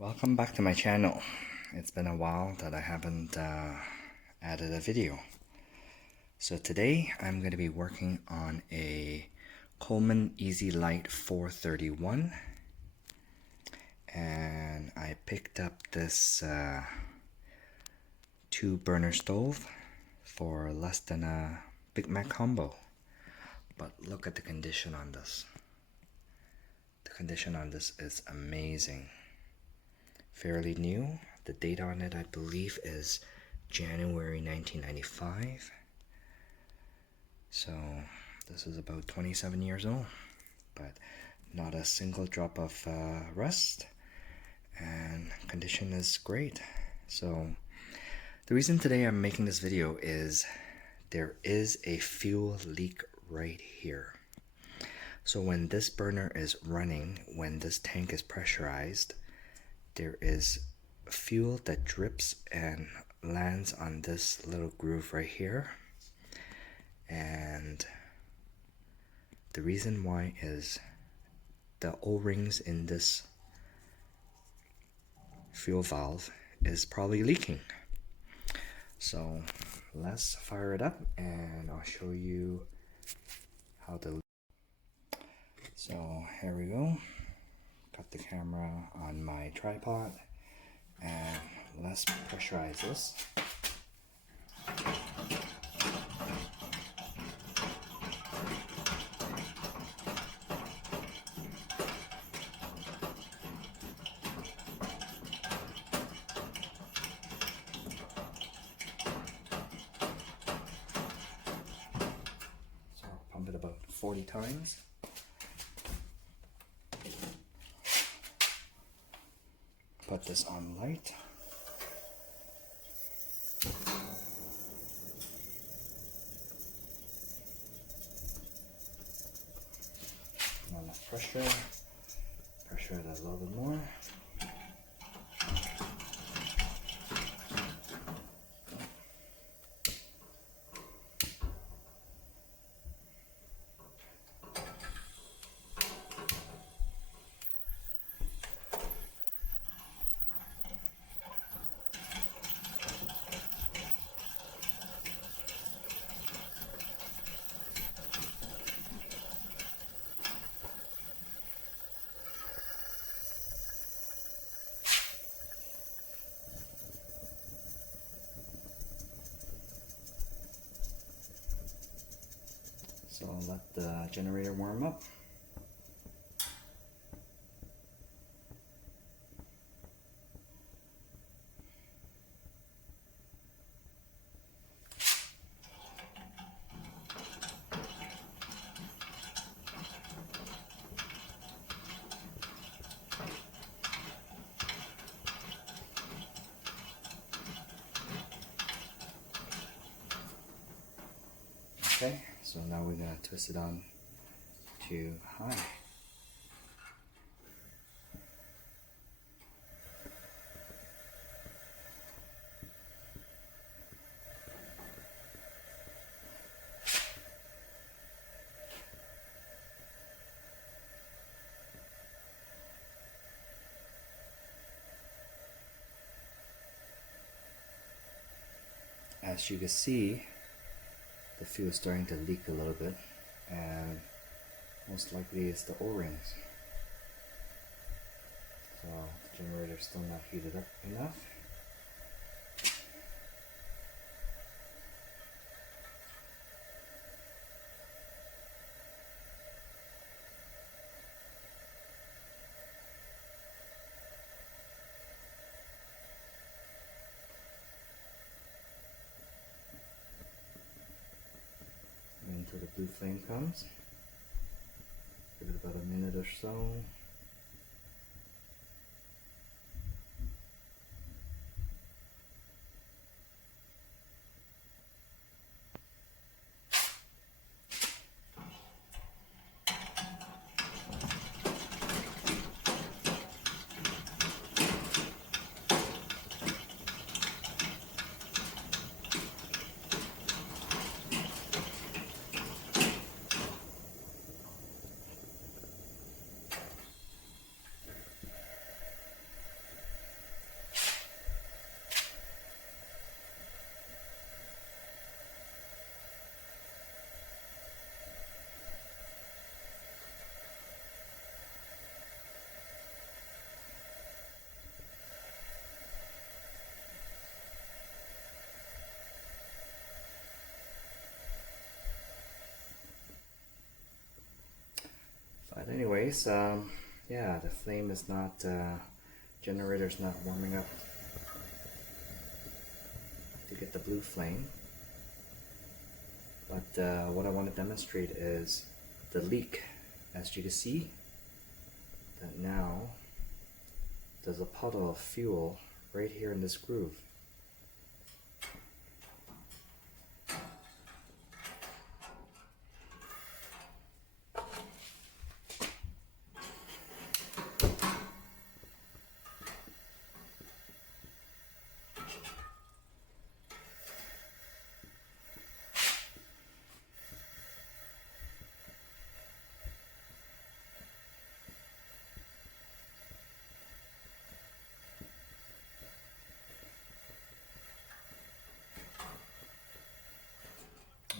Welcome back to my channel. It's been a while that I haven't added a video. So today I'm going to be working on a Coleman Easi-Lite 431, and I picked up this 2-burner stove for less than a Big Mac combo. But look at the condition on this. The condition on this is amazing. Fairly new. The date on it, I believe, is January 1995. So this is about 27 years old, but not a single drop of rust, and condition is great. So the reason today I'm making this video is there is a fuel leak right here. So when this burner is running, when this tank is pressurized, there is fuel that drips and lands on this little groove right here. And the reason why is the O-rings in this fuel valve is probably leaking. So let's fire it up and I'll show you how to. So here we go. Got the camera on my tripod, and let's pressurize this. So I'll pump it about 40 times. Put this on light. Not enough pressure. Pressure it a little bit more. So I'll let the generator warm up. Okay, so now we're going to twist it on to high. As you can see, the fuel is starting to leak a little bit, and most likely it's the O-rings. So the generator's still not heated up enough. Until the blue flame comes. Give it about a minute or so. anyways, yeah, the flame is not, generator's not warming up to get the blue flame. But what I want to demonstrate is the leak. As you can see, that now there's a puddle of fuel right here in this groove.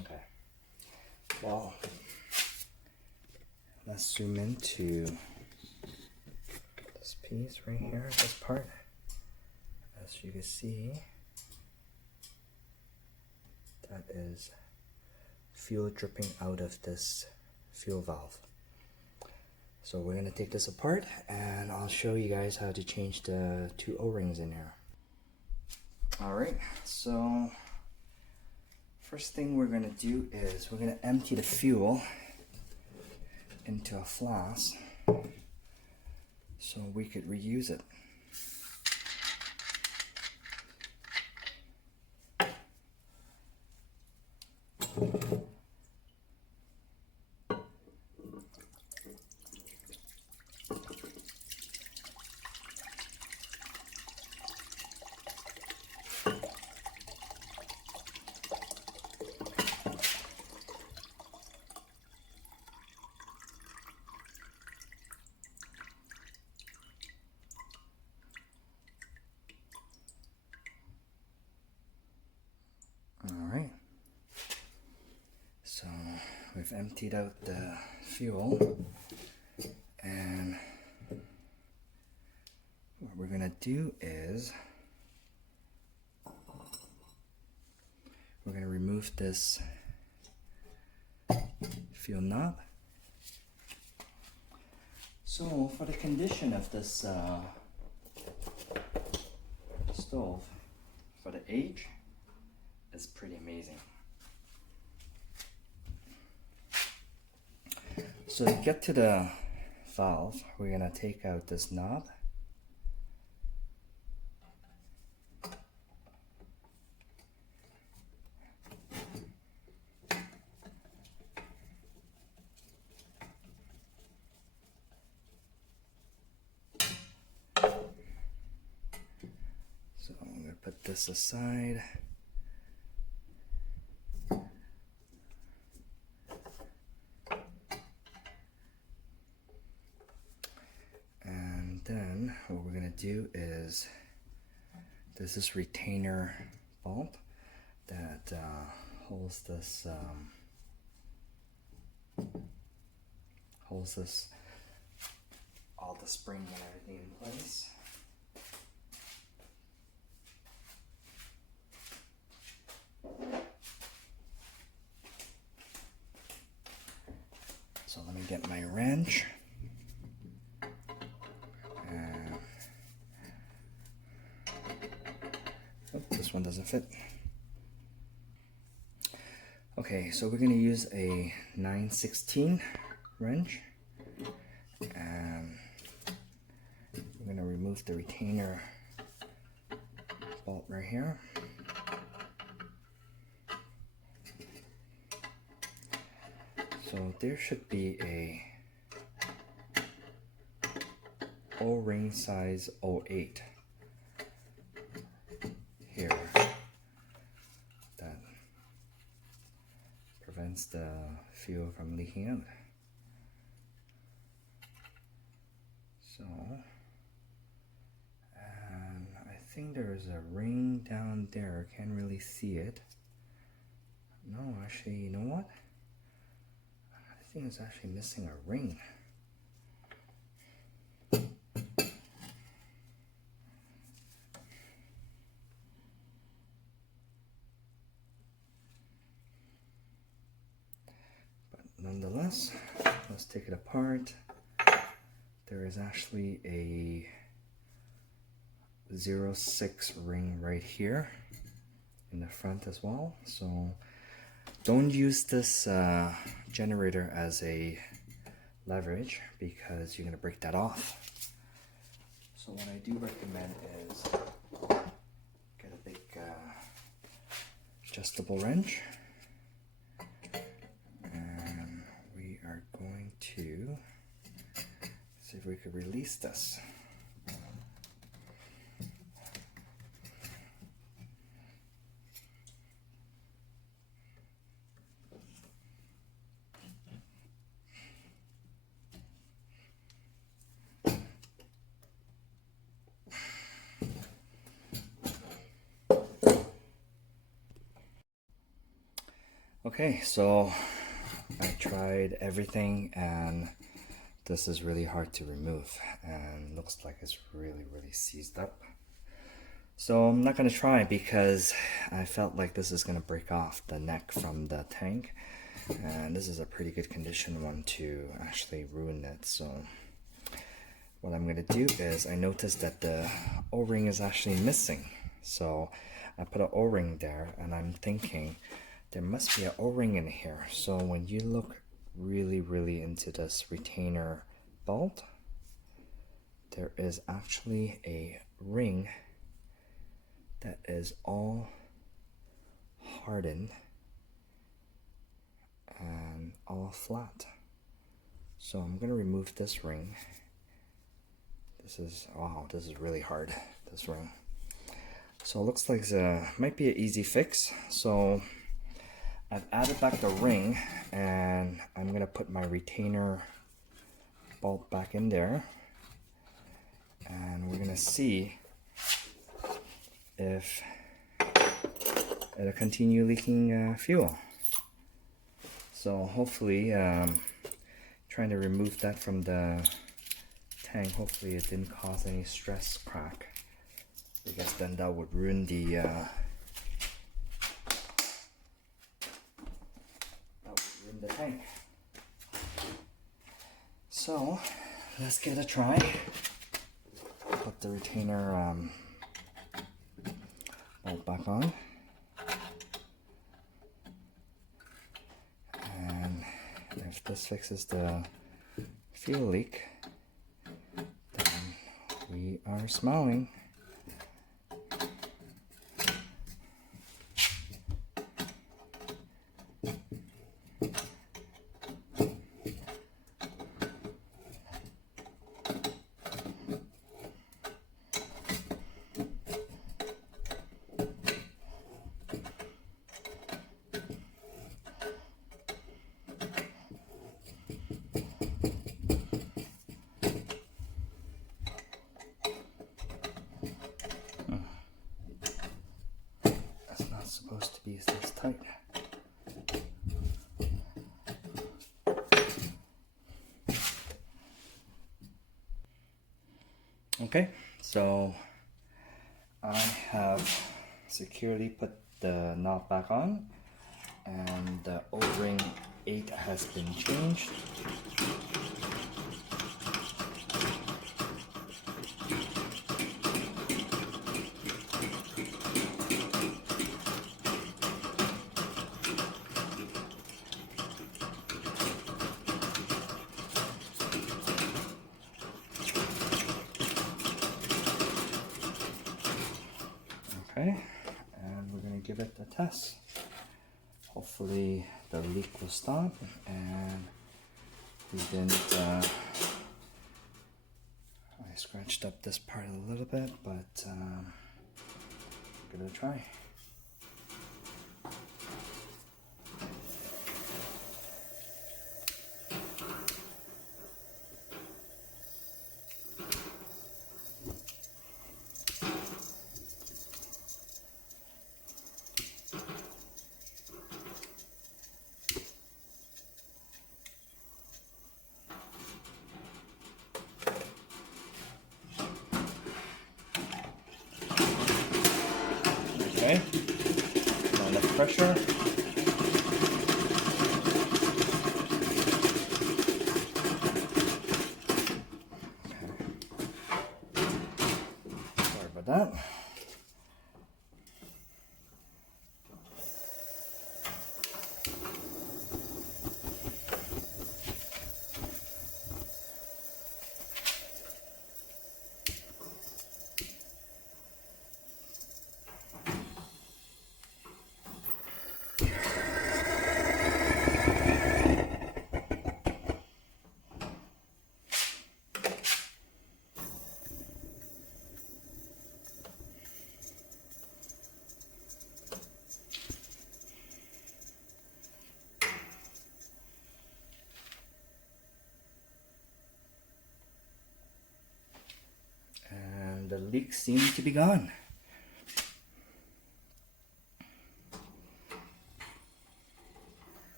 Okay, well, let's zoom into this piece right here, this part. As you can see, that is fuel dripping out of this fuel valve. So we're going to take this apart and I'll show you guys how to change the two O-rings in here. Alright, so first thing we're going to do is we're going to empty the fuel into a flask so we could reuse it. Alright, so we've emptied out the fuel, and what we're going to do is we're going to remove this fuel knob. So for the condition of this stove, for the age, it's pretty amazing. So to get to the valve, we're going to take out this knob. So I'm going to put this aside. Then what we're going to do is there's this retainer bolt that holds this all the spring and everything in place. So let me get my wrench. Oh, this one doesn't fit. Okay, so we're going to use a 9/16 wrench, and we're going to remove the retainer bolt right here. So there should be a O-ring size 08 here that prevents the fuel from leaking out. So, and I think there's a ring down there. Can't really see it. No, actually, you know what? I think it's actually missing a ring. Nonetheless, let's take it apart there is actually a 0.6 ring right here in the front as well. So don't use this generator as a leverage because you're going to break that off. So what I do recommend is get a big adjustable wrench, and we are going to see if we can release this. Okay, so I tried everything and this is really hard to remove and looks like it's really seized up. So I'm not going to try because I felt like this is going to break off the neck from the tank, and this is a pretty good condition one to actually ruin it. So what I'm going to do is, I noticed that the O-ring is actually missing. So I put an O-ring there and I'm thinking there must be an O-ring in here. So when you look really into this retainer bolt, there is actually a ring that is all hardened and all flat. So I'm gonna remove this ring. This is, wow, this is really hard, this ring. So it looks like it might be an easy fix. So I've added back the ring and I'm gonna put my retainer bolt back in there, and we're gonna see if it'll continue leaking fuel. So hopefully, trying to remove that from the tank, hopefully it didn't cause any stress crack, because then that would ruin the tank. So let's give it a try. Put the retainer bolt back on, and if this fixes the fuel leak, then we are smiling. Supposed to be this tight. Okay, so I have securely put the knob back on, and the O-ring 8 has been changed. Okay, and we're going to give it a test. Hopefully the leak will stop, and we didn't, I scratched up this part a little bit, but give it a try. Okay, not enough pressure. that. And the leaks seem to be gone.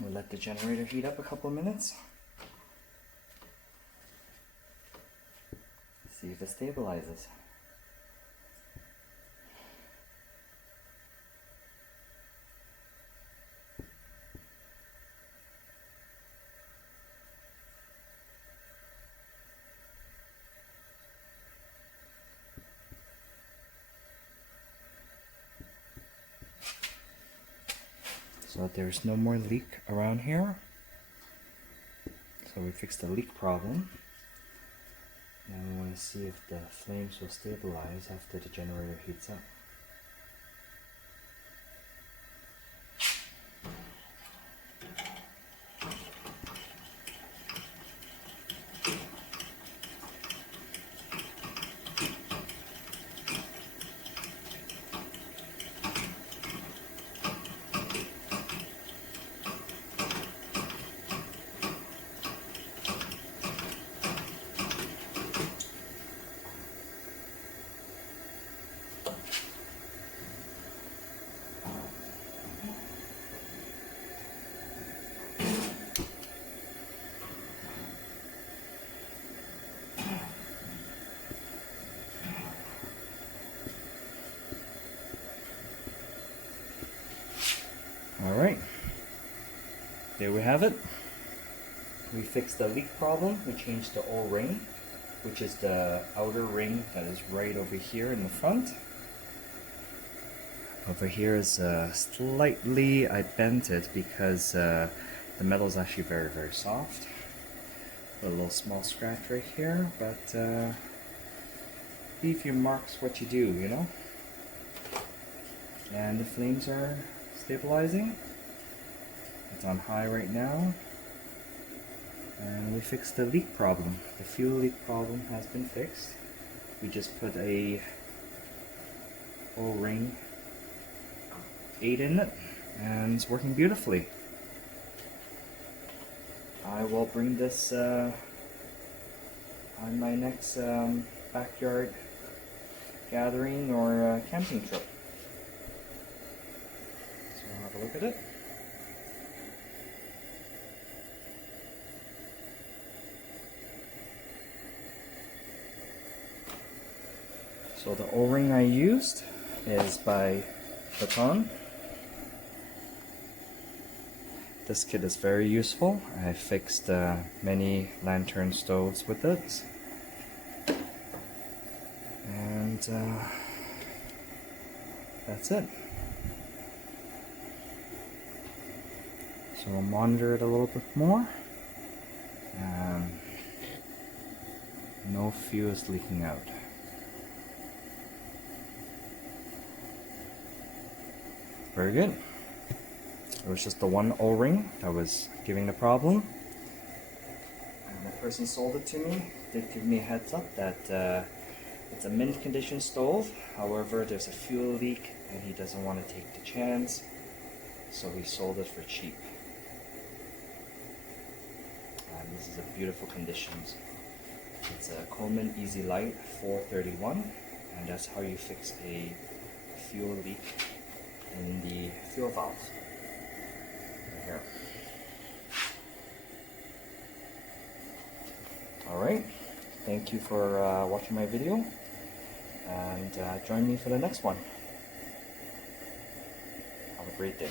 We'll let the generator heat up a couple of minutes. See if it stabilizes. So that there's no more leak around here. So we fixed the leak problem. Now we want to see if the flames will stabilize after the generator heats up. Alright, there we have it. We fixed the leak problem. We changed the O-ring, which is the outer ring that is right over here in the front. Over here is slightly, I bent it because the metal is actually very, very soft. A little small scratch right here, but leave your marks what you do, you know? And the flames are stabilizing. It's on high right now. And we fixed the leak problem. The fuel leak problem has been fixed. We just put a O-ring 8 in it, and it's working beautifully. I will bring this on my next backyard gathering or camping trip. So we'll have a look at it. So the O-ring I used is by Baton. This kit is very useful. I fixed many lantern stoves with it. And that's it. So we'll monitor it a little bit more. No fuel is leaking out. Very good. It was just the one O-ring that was giving the problem. And the person sold it to me. Did give me a heads up that it's a mint condition stove. However, there's a fuel leak and he doesn't want to take the chance. So he sold it for cheap. And this is a beautiful condition. It's a Coleman Easi-Lite 431, and that's how you fix a fuel leak in the fuel valve. Right here. Alright, thank you for watching my video, and join me for the next one. Have a great day.